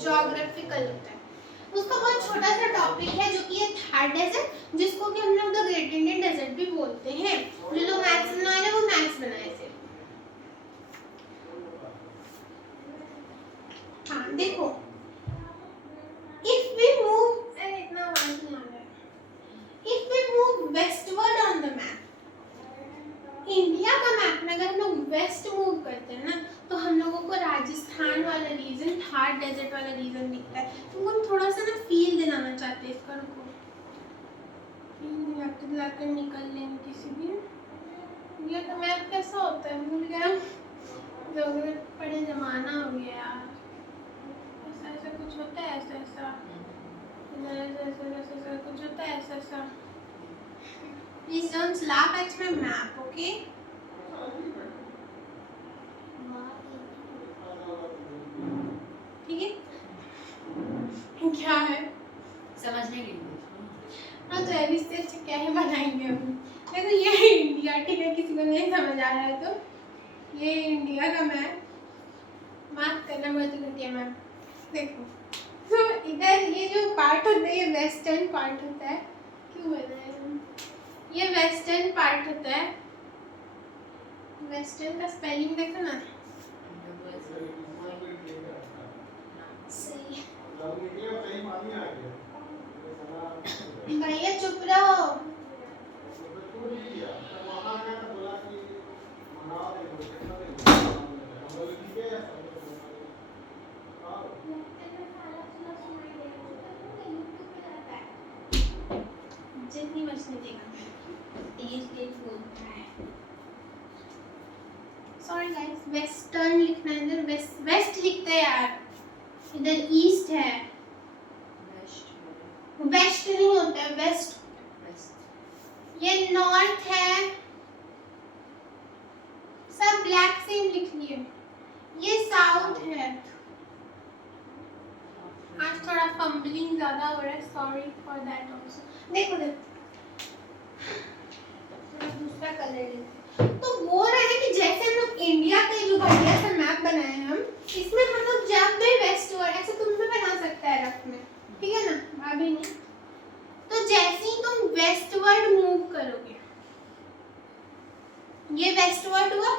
Geographical होता है, उसका बहुत छोटा सा टॉपिक है जो कि है थार डेजर्ट, जिसको कि हम लोग द ग्रेट इंडियन डेजर्ट भी बोलते हैं। जो लोग मैथ्स बनाए हैं वो मैथ्स बनाए थे। हाँ देखो, इफ वी मूव इतना आवाज नहीं आ रहा है, if we move westward on the map, India का मैप में अगर हम लोग वेस्ट मूव करते हैं ना तो हम लोगों को राजस्थान वाला रीजन, थार डेजर्ट वाला रीजन दिखता है। तुमको हम थोड़ा सा ना फील दिलाना चाहते हैं इसका, रुको लाकर निकल लेंगे किसी दिन। ये तो मैप कैसा होता है भूल गया, जोग्राफी पढ़े जमाना हो गया यार। ऐसा ऐसा कुछ होता है, ऐसा ऐसा ऐसा कुछ होता है, ऐसा ऐसा। Please don't laugh at my map, okay? ठीक है? क्या है? समझने के लिए। हाँ तो अभी इससे अच्छा क्या है बनाएंगे हम। देखो ये है इंडिया, ठीक है, किसी को नहीं समझ आ रहा है तो ये इंडिया का मैप, माफ करना बहुत घटिया मैप। देखो तो इधर ये जो पार्ट होता है ये वेस्टर्न पार्ट होता है, क्यों बनाए हम, ये वेस्टर्न पार्ट होता है। वेस्टर्न का स्पेलिंग देखो ना, सही भैया चुप रहो। जितनी बचने देगा तेज बोलता है। सॉरी गाइस, वेस्टर्न लिखना है, इधर वेस्ट लिखते हैं यार, इधर ईस्ट है, वेस्ट नहीं होता है, वेस्ट। ये नॉर्थ है, सब ब्लैक सेम लिख लिए। ये साउथ है, आज थोड़ा फंबलिंग ज्यादा हो रहा है, सॉरी फॉर दैट आल्सो। देखो दूसरा कलर लेते, तो बोल रहे हैं कि जैसे हम लोग इंडिया का जो बढ़िया सा मैप बनाए हैं हम, इसमें हम लोग जब भी वेस्टवर्ड, ऐसे तुम भी बना सकता है रफ में, ठीक है ना, अभी नहीं। तो जैसे ही तुम वेस्टवर्ड मूव करोगे, ये वेस्टवर्ड हुआ,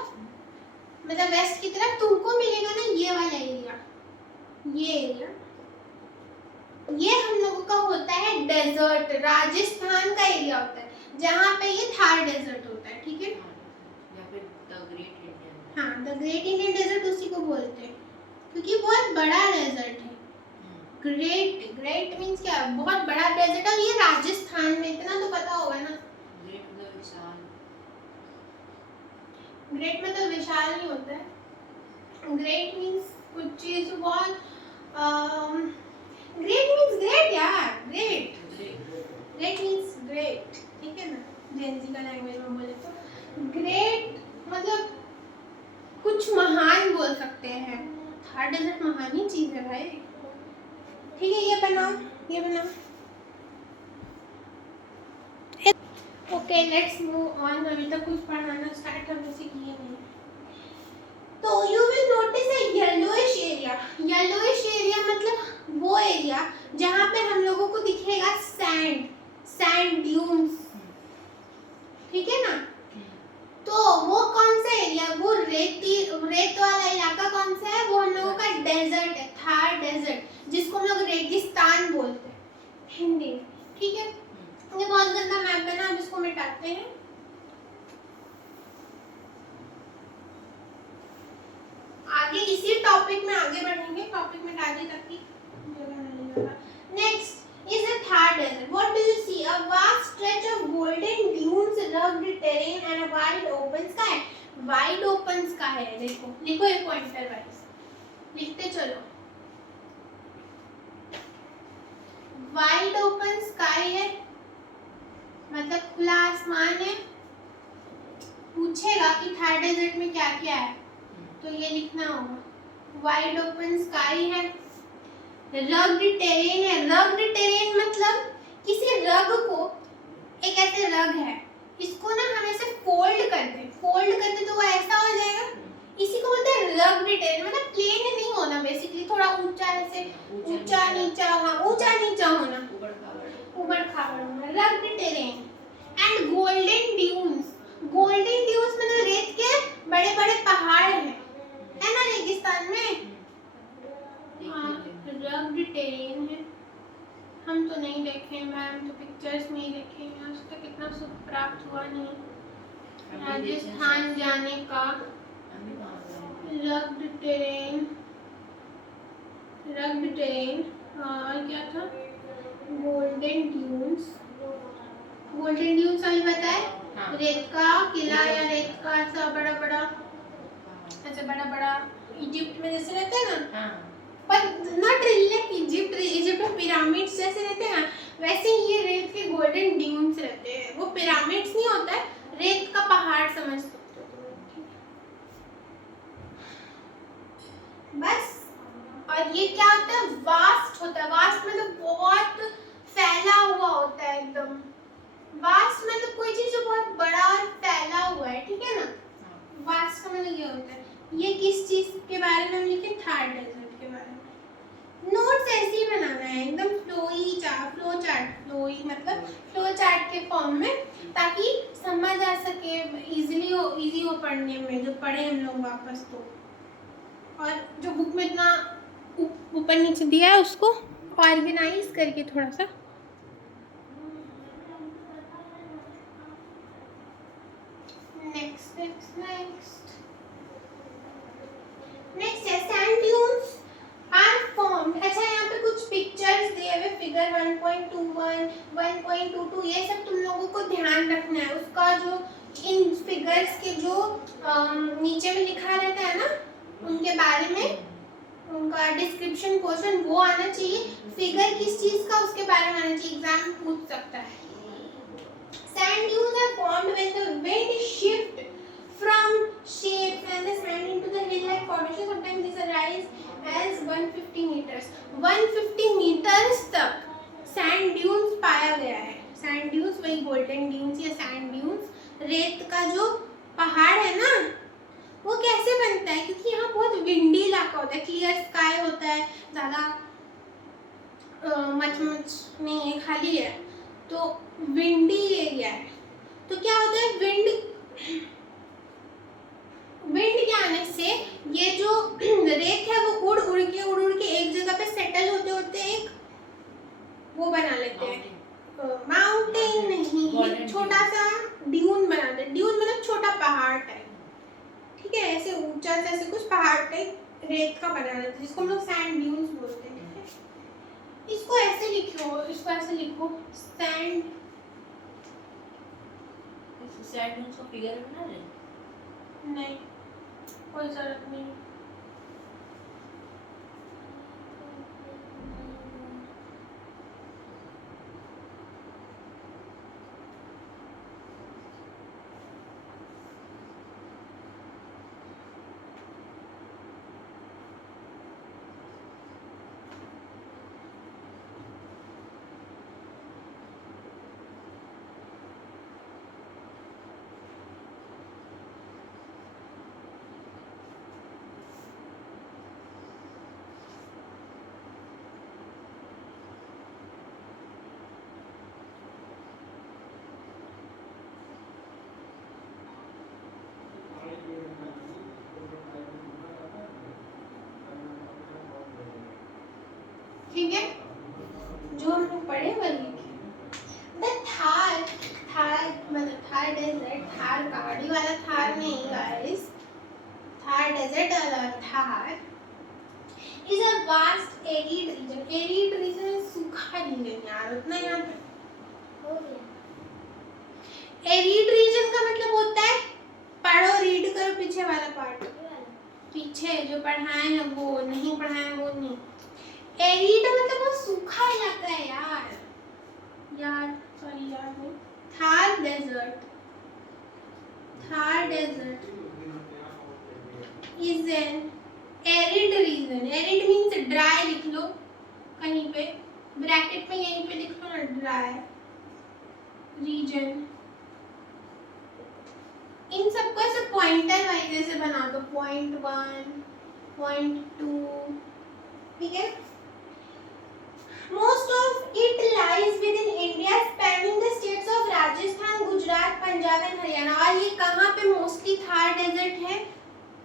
मतलब वेस्ट की तरफ तुमको मिलेगा ना ये वाला एरिया, ये एरिया, ये हम लोगों का होता है डेजर्ट, राजस्थान का एरिया होता है, जहाँ पे ये थार डेजर्ट होता है, ठीक है, या फिर द ग्रेट इंडियन। हाँ द ग्रेट इंडियन डेजर्ट उसी को बोलते हैं, क्योंकि बहुत बड़ा डेजर्ट है। ग्रेट, ग्रेट मीन्स क्या, बहुत बड़ा डेजर्ट है, ये राजस्थान में, इतना तो पता होगा ना। ग्रेट मतलब विशाल, ग्रेट मतलब विशाल नहीं होता है, ग्रेट मीन्स कुछ चीज बहुत, ग्रेट मीन्स ग्रेट यार, ग्रेट, ग्रेट मीन्स ग्रेट, ठीक है ना, जेंजी का लैंग्वेज में बोले तो ग्रेट मतलब कुछ महान बोल सकते हैं। थार डेजर्ट महान ही चीज है भाई, ठीक है, ये बनाओ, ये बनाओ। ओके लेट्स मूव ऑन, अभी तक कुछ पढ़ाना स्टार्ट हमने से किए नहीं। तो you will notice a yellowish area, yellowish area मतलब वो एरिया जहाँ पे हम लोगों को दिखेगा सैंड, सैंड ड्यून्स, ठीक है ना। तो वो कौन सा एरिया, वो रेत वाला इलाका कौन सा है, वो हम लोगों का डेजर्ट है, थार डेजर्ट, जिसको हम लोग रेगिस्तान बोलते हैं हिंदी में, ठीक है। ये बहुत गंदा मैप है ना, अब इसको मिटाते हैं। आगे इसी टॉपिक में आगे बढ़ेंगे, टॉपिक में आगे तक की जगह नहीं होगा। Next is a Thar desert, what do you see, a vast stretch of golden dune dunes, rugged terrain and a wide open sky. Wide open sky है, देखो लिखो एक पॉइंटर वाइज लिखते चलो। वाइड ओपन स्काई है मतलब खुला आसमान है। पूछेगा कि थार डेजर्ट में क्या क्या है तो ये लिखना होगा। वाइड ओपन स्काई है। रग्ड टेरेन है। रग्ड टेरेन मतलब किसी रग को, एक ऐसे रग है इसको ना हम ऐसे फोल्ड करते तो वो ऐसा हो जाएगा। इसी को बोलते हैं रग्ड टेरेन, मतलब प्लेन नहीं होना, बेसिकली थोड़ा ऊंचा ऐसे ऊंचा नीचा, हाँ ऊंचा नीचा होना, ऊबड़ खाबड़ होना, rugged terrain. And golden dunes, golden dunes मतलब रेत के बड़े बड़े पहाड़ हैं, है ना रेगिस्तान में। रग्ड टेरेन है। हम तो नहीं देखे मैम, तो पिक्चर्स में ही देखे हैं, आज तक इतना सुख प्राप्त हुआ नहीं राजस्थान जाने का। रग्ड टेरेन, रग्ड टेरेन और क्या था, गोल्डन ड्यून्स। गोल्डन ड्यून्स अभी बताए, हाँ। रेत का किला या रेत का ऐसा बड़ा बड़ा, ऐसे बड़ा बड़ा इजिप्ट में जैसे रहते हैं ना, हाँ। पर नॉट रियली इजिप्ट में पिरामिड्स जैसे रहते हैं ना, वैसे ही ये रेत के गोल्डन ड्यून्स रहते हैं। वो पिरामिड्स नहीं होता है, रेत का पहाड़ समझ सकते हो तुम। बस। और ये क्या होता है, वास्ट होता है। वास्ट मतलब बहुत फैला हुआ होता है एकदम। वास्ट मतलब कोई चीज जो बहुत बड़ा और फैला हुआ है, ठीक है ना। वास्ट का मतलब ये होता है। ये किस चीज के बारे में हम लिखे, थार डेजर्ट के बारे में। नोट्स ऐसे ही बनाना है एकदम फ्लोई मतलब फ्लो चार्ट के फॉर्म में, ताकि समझ आ सके, इजी हो पढ़ने में, जो पढ़े हम लोग वापस तो। और जो बुक में इतना ऊपर नीचे दिया है उसको ऑर्गेनाइज करके थोड़ा सा। नेक्स्ट है सैंड ड्यून्स आर फॉर्म्ड। अच्छा यहाँ पे कुछ पिक्चर्स दिए हुए, फिगर 1.21, 1.22, ये सब तुम लोगों को ध्यान रखना है। उसका जो इन फिगर्स के जो नीचे में लिखा रहता है ना, उनके बारे में उनका डिस्क्रिप्शन पोर्शन वो आना चाहिए। फिगर किस चीज का उसके बारे में आना चाहिए, एग्जाम में पूछ सकता है। Sand dunes are formed when the wind shift from shapes and the sand into the hill-like formation. Sometimes these arise as 150 meters. 150 meters तक sand dunes पाया गया है। Sand dunes वही golden dunes या sand dunes, रेत का जो पहाड़ है ना, वो कैसे बनता है, क्योंकि यहाँ बहुत विंडी इलाका होता है, क्लियर स्काई होता है, ज़्यादा मच नहीं है, खाली है, तो विंडी एरिया है। तो क्या होता है, विंड के आने से ये जो रेत है वो उड़ उड़ के एक जगह पे सेटल होते होते एक वो बना लेते हैं, माउंटेन नहीं, छोटा सा ड्यून बनाते हैं। ड्यून मतलब छोटा पहाड़ टाइप, ठीक है, ऐसे ऊंचा सा ऐसे कुछ पहाड़ टाइप रेत का बना लेते हैं, जिसको हम लोग सैंड ड्यून्स बोलते हैं। इसको ऐसे लिखो, इसको ऐसे लिखो, सैंड ड्यून्स को फिगर बना ले। नहीं, कोई जरूरत नहीं। ठीक है, जो हम लोग पढ़े वही लिखे। थार मतलब थार डेजर्ट, थार पहाड़ी वाला थार नहीं गाइस, थार डेजर्ट वाला Thar is a vast arid region. Arid region सूखा रीजन यार, उतना याद हो गया। एरिड रीजन का मतलब होता है, पढ़ो, रीड करो पीछे वाला पार्ट, पीछे जो पढ़ाए हैं वो, नहीं पढ़ाए वो नहीं। एरिड मतलब वो सूखा इलाका है यार, सॉरी यार नहीं, Thar desert, Thar desert is an arid region. Arid means dry, लिख लो कहीं पे ब्रैकेट में, यहीं पे लिख लो ना, ड्राई रीजन। इन सबको ऐसे पॉइंटर वाइज ऐसे बना दो, पॉइंट 1, पॉइंट 2, ठीक है। Most of it lies within India, spanning the states of Rajasthan, Gujarat, Punjab and Haryana। और ये कहाँ पे मोस्टली थार डेजर्ट है?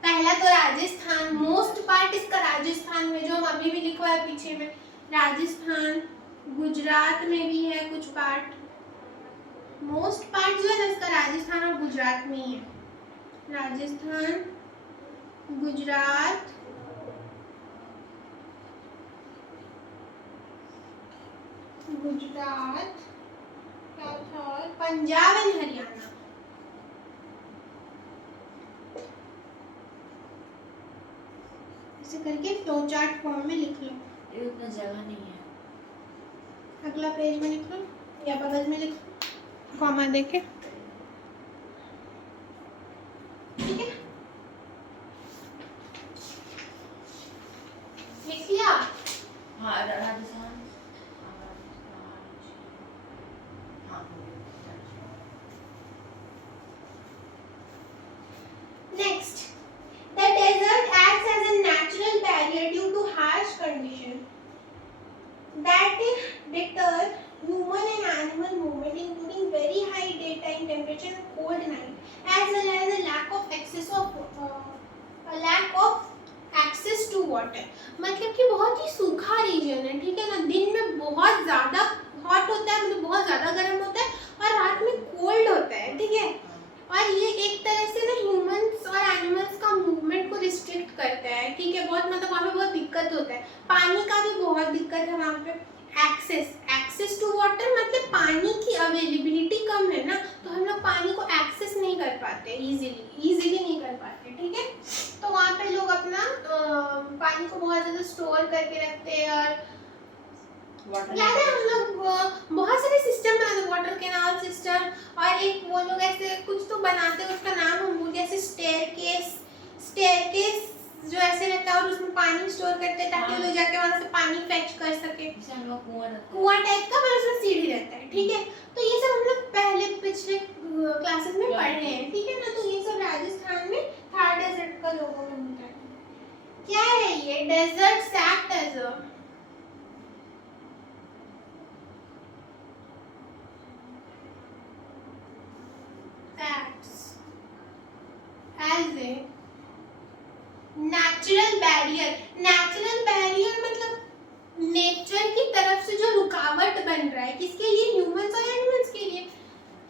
पहला तो राजस्थान, मोस्ट पार्ट इसका राजस्थान में, जो हम अभी भी लिखा है पीछे में, राजस्थान, गुजरात में भी है कुछ पार्ट, मोस्ट पार्ट जो है ना इसका राजस्थान और गुजरात में ही है। राजस्थान, गुजरात, क्या था, और पंजाब एंड हरियाणा। ऐसे करके फ्लो चार्ट फॉर्म में लिख लो। ये उतना जगह नहीं है। अगला पेज में लिख लो या बगल में लिख लो, कॉमा देके, ठीक है। लिख लिया? हाँ, Rajasthan. Next, the desert acts as a natural barrier due to harsh conditions that deter human and animal movement, including very high daytime temperature and cold night, as well as a lack of access to water। मतलब कि बहुत ही सूखा reason है, ठीक है ना। दिन में बहुत ज़्यादा हॉट होता है, मतलब बहुत ज़्यादा गर्म होता है, और रात में कोल्ड होता है, ठीक है। और ये एक तरह से ना ह्यूमंस और एनिमल्स का मूवमेंट को रिस्ट्रिक्ट करता है, ठीक है। बहुत मतलब वहाँ पे बहुत दिक्कत होता है, पानी का भी बहुत दिक्कत है वहाँ पे। एक्सेस टू वाटर मतलब पानी की अवेलेबिलिटी कम है ना, तो हम लोग पानी को एक्सेस नहीं कर पाते इजीली नहीं कर पाते, ठीक है। तो वहाँ पे लोग अपना पानी को बहुत ज़्यादा स्टोर करके रखते हैं। और याद है हम लोग बहुत सारे सिस्टम बनाते, वाटर कैनाल सिस्टम, और एक वो लोग ऐसे कुछ तो बनाते हैं, उसका नाम हम भूल गए, ऐसे स्टेयरकेस जो ऐसे रहता है और उसमें पानी स्टोर करते हैं ताकि लोग जाके वहाँ से पानी फेच कर सके, कुआं टाइप का, पर उसमें सीढ़ी रहता है, ठीक है। तो ये सब हम लोग पहले पिछले क्लासेस में पढ़े हैं, ठीक है ना। तो ये सब राजस्थान में थार डेजर्ट का लोगों में होता है। क्या है ये? Desert act as a natural barrier मतलब नेचर की तरफ से जो रुकावट बन रहा है, किसके लिए? ह्यूमंस और एनिमल्स के लिए,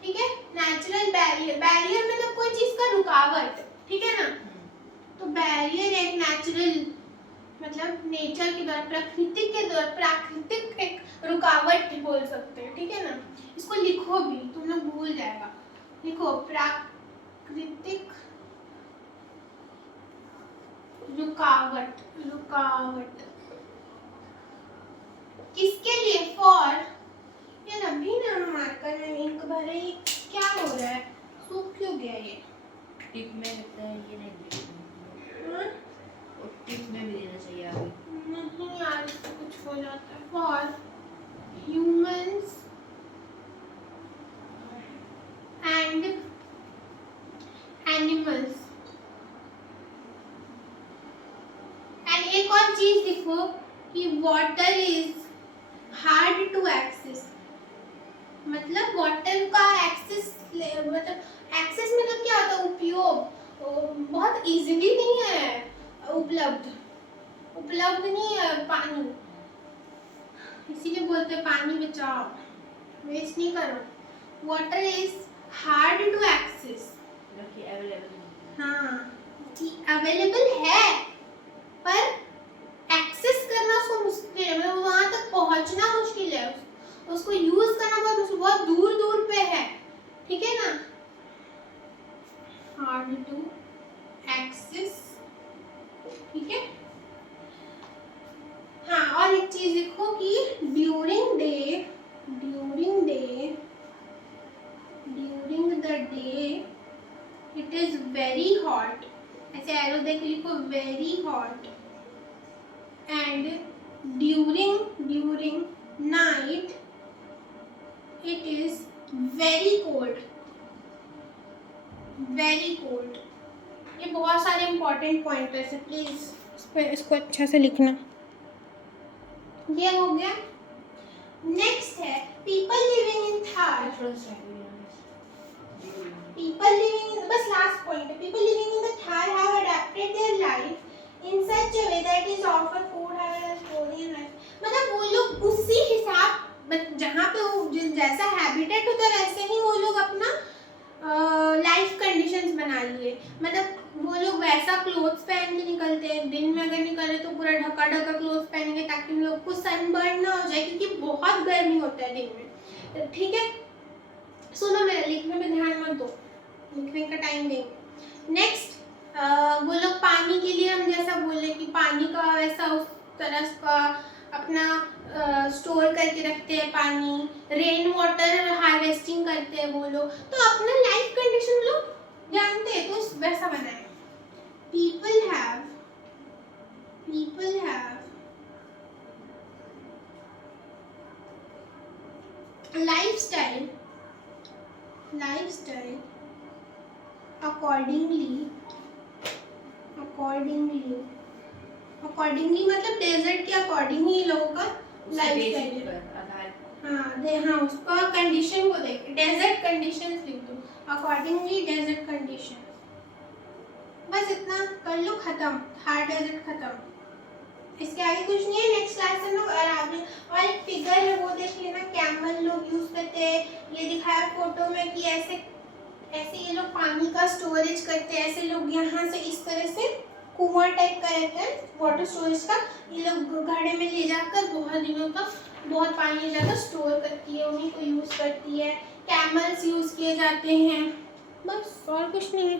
ठीक है। नेचुरल बैरियर मतलब कोई चीज का रुकावट, ठीक है ना। तो बैरियर एक नेचुरल मतलब नेचर के द्वारा, प्राकृतिक एक रुकावट बोल सकते हैं, ठीक है ना। इसको लिखो भी, तुम लोग भूल जाएगा, लिखो प्राकृतिक रुकावट किसके लिए? फॉर, ये अभी ना मार्कर में इंक भरे, क्या हो रहा है, सूख क्यों गया ये? टिप में लगता है ये नहीं, और टिप में भी देना चाहिए आगे। नहीं यार, इससे कुछ हो जाता है। For humans and animals. And एक और चीज लिखो कि water is hard to access, मतलब वाटर का एक्सेस मतलब क्या होता है? उपयोग बहुत इजीली नहीं है, उपलब्ध नहीं है पानी, इसीलिए बोलते हैं पानी बचाओ, वेस्ट नहीं करो। Water is hard to access, हाँ अवेलेबल है पर एक्सेस करना उसको मुश्किल है, मतलब वहाँ तक पहुँचना मुश्किल है, उसको यूज करना बहुत दूर पे है, ठीक है ना। हार्ड टू एक्सेस, ठीक है। हाँ, और एक चीज लिखो कि during the day it is very hot, ऐसे एरो देख लिखो, very hot, and during night it is very cold, very cold. ये बहुत सारे इंपॉर्टेंट पॉइंटर्स है, प्लीज इसको अच्छा से लिखना। ये हो गया। नेक्स्ट है people living in Thar, people living in, बस लास्ट पॉइंट है, people living in the Thar have adapted their life in such a way that is offer food, have a story and life, मतलब वो लोग उसी हिसाब, जहाँ पे वो जैसा हैबिटेट होता है वैसे ही वो लोग अपना लाइफ कंडीशंस बना लिए, मतलब वो लोग वैसा क्लोथ्स पहन के निकलते हैं, दिन में अगर निकले तो पूरा ढका ढका क्लोथ्स पहनेंगे ताकि उन लोग को सनबर्न ना हो जाए, क्योंकि बहुत गर्मी होता है दिन में, ठीक है। सुनो, मेरा लिखने में ध्यान मत दो, लिखने का टाइम देंगे। नेक्स्ट वो लोग पानी के लिए, हम जैसा बोले कि पानी का वैसा उस तरह का अपना स्टोर करके रखते हैं पानी, रेन वाटर हार्वेस्टिंग करते हैं वो लोग, तो अपना लाइफ कंडीशन लोग जानते हैं तो वैसा बनाए। पीपल हैव लाइफस्टाइल अकॉर्डिंगली मतलब डेजर्ट के अकॉर्डिंग ही लोगों का लाइफस्टाइल है। हाँ, उसका कंडीशन को देख, डेजर्ट कंडीशंस लिख दो, अकॉर्डिंगली डेजर्ट कंडीशन, बस इतना कर लो, खत्म, थार डेजर्ट खत्म, इसके आगे कुछ नहीं है। नेक्स्ट क्लास में लोग और एक फिगर है वो देख लेना, कैमल लोग यूज करते हैं, ये दिखाया फोटो में कि ऐसे ये लोग पानी का स्टोरेज करते हैं, ऐसे लोग यहाँ से इस तरह से कुआं टाइप का रहता है वाटर स्टोरेज का, ये लोग घड़े में ले जाकर बहुत दिनों तक बहुत पानी ले जाकर स्टोर करती है, उन्हीं को यूज करती है। कैमल्स यूज किए जाते हैं, बस और कुछ नहीं है।